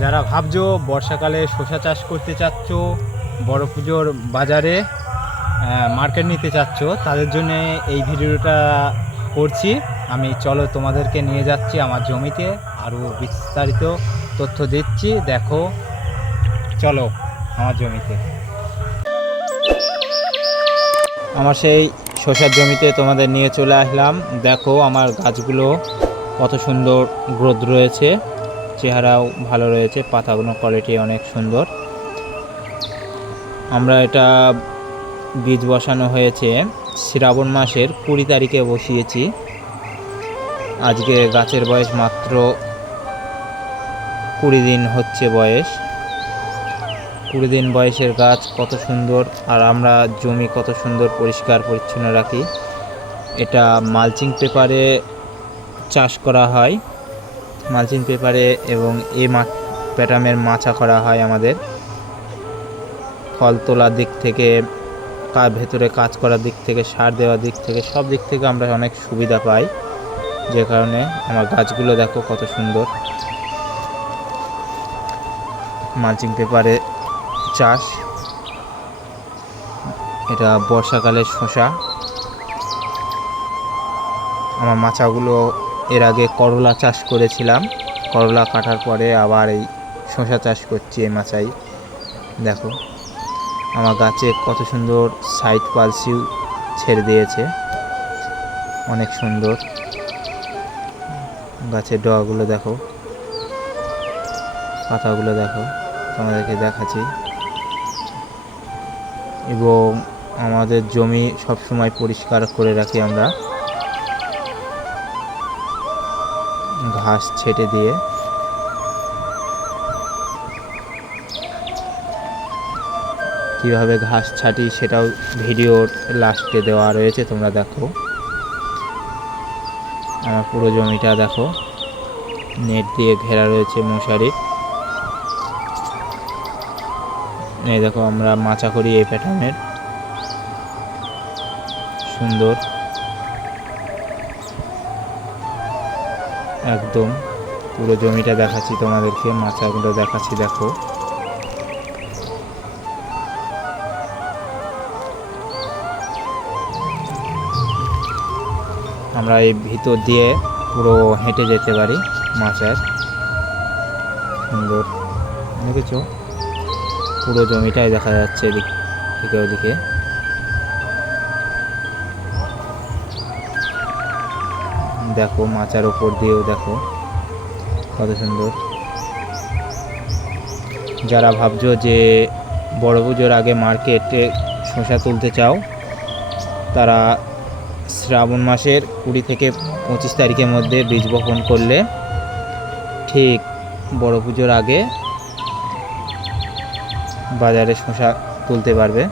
যারা ভাবছো বর্ষাকালে শসা চাষ করতে চাচ্ছ, বড় পুজোর বাজারে মার্কেট নিতে চাচ্ছ, তাদের জন্য এই ভিডিওটা করছি আমি। চলো তোমাদেরকে নিয়ে যাচ্ছি আমার জমিতে, আরও বিস্তারিত তথ্য দিচ্ছি। দেখো, চলো আমার জমিতে। আমার সেই শসার জমিতে তোমাদের নিয়ে চলে আসলাম। দেখো আমার গাছগুলো কত সুন্দর গ্রোথ রয়েছে, চেহারাও ভালো রয়েছে, পাতাগুলো কোয়ালিটি অনেক সুন্দর। আমরা এটা বীজ বসানো হয়েছে শ্রাবণ মাসের 20 তারিখে বসিয়েছি। আজকে গাছের বয়স মাত্র 20 দিন হচ্ছে বয়স। 20 দিন বয়সের গাছ কত সুন্দর, আর আমরা জমি কত সুন্দর পরিষ্কার পরিচ্ছন্ন রাখি। এটা মালচিং পেপারে চাষ করা হয়, মালচিং পেপারে, এবং এই প্যাটামের মাচা করা হয় আমাদের। ফল তোলার দিক থেকে, ভেতরে কাজ করার দিক থেকে, সার দেওয়ার দিক থেকে, সব দিক থেকে আমরা অনেক সুবিধা পাই, যে কারণে আমার গাছগুলো দেখো কত সুন্দর। মালচিং পেপারে চাষ, এটা বর্ষাকালের শসা। আমার মাচাগুলো এর আগে করলা চাষ করেছিলাম, করলা কাটার পরে আবার এই শসা চাষ করছি এই মাচাই। দেখো আমার গাছে কত সুন্দর সাইড পালসিও ছেড়ে দিয়েছে, অনেক সুন্দর। গাছের ডগাগুলো দেখো, পাতাগুলো দেখো, তোমাদেরকে দেখাচ্ছি। এবং আমাদের জমি সবসময় পরিষ্কার করে রাখি আমরা, ঘাস ছেটে দিয়ে। কীভাবে ঘাস ছাটি সেটাও ভিডিওর লাস্টে দেওয়া রয়েছে, তোমরা দেখো। আমার পুরো জমিটা দেখো, নেট দিয়ে ঘেরা রয়েছে, মশারির। এই দেখো আমরা মাচা করি এই প্যাটার্নের, সুন্দর একদম। পুরো জমিটা দেখাচ্ছি তোমাদেরকে, মাচাগুলো দেখাচ্ছি, দেখো। আমরা এই ভিতর দিয়ে পুরো হেঁটে যেতে পারি মাচার, সুন্দর দেখেছো। পুরো জমিটাই দেখা যাচ্ছে এদিক থেকে ওদিকে। দেখো মাচার ওপর দিয়েও দেখো কত সুন্দর। যারা ভাবছো যে বড় পুজোর আগে মার্কেটে শসা তুলতে চাও, তারা শ্রাবণ মাসের 20 থেকে 25 তারিখের মধ্যে বীজ বপন করলে ঠিক বড় পুজোর আগে বাজারে শসা তুলতে পারবে।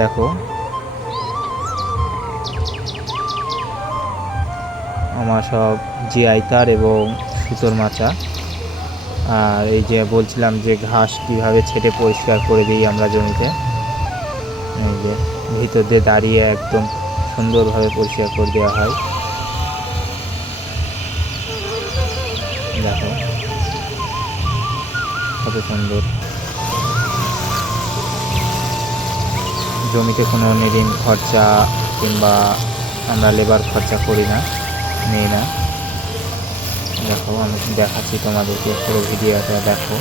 দেখো আমার সব জিআই তার এবং সুতোর মাচা। আর এই যে বলছিলাম যে ঘাস কীভাবে ছেটে পরিষ্কার করে দিই আমরা জমিতে, এই যে ভিতর দিয়ে দাঁড়িয়ে একদম সুন্দরভাবে পরিষ্কার করে দেওয়া হয়। দেখো কত সুন্দর। জমিতে কোনো নিরিন খরচা কিংবা আমরা লেবার খরচা করি না, নেই না। দেখো আমি দেখাচ্ছি তোমাদেরকে, পুরো ভিডিওটা দেখো।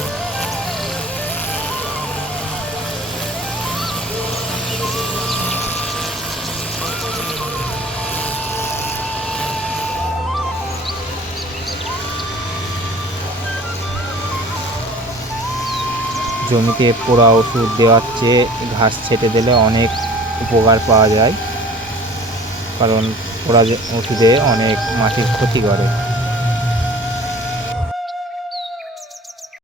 জমিতে পোড়া ওষুধ দেওয়ার চেয়ে ঘাস ছেটে দিলে অনেক উপকার পাওয়া যায়, কারণ পোড়া ওষুধে অনেক মাটির ক্ষতি করে।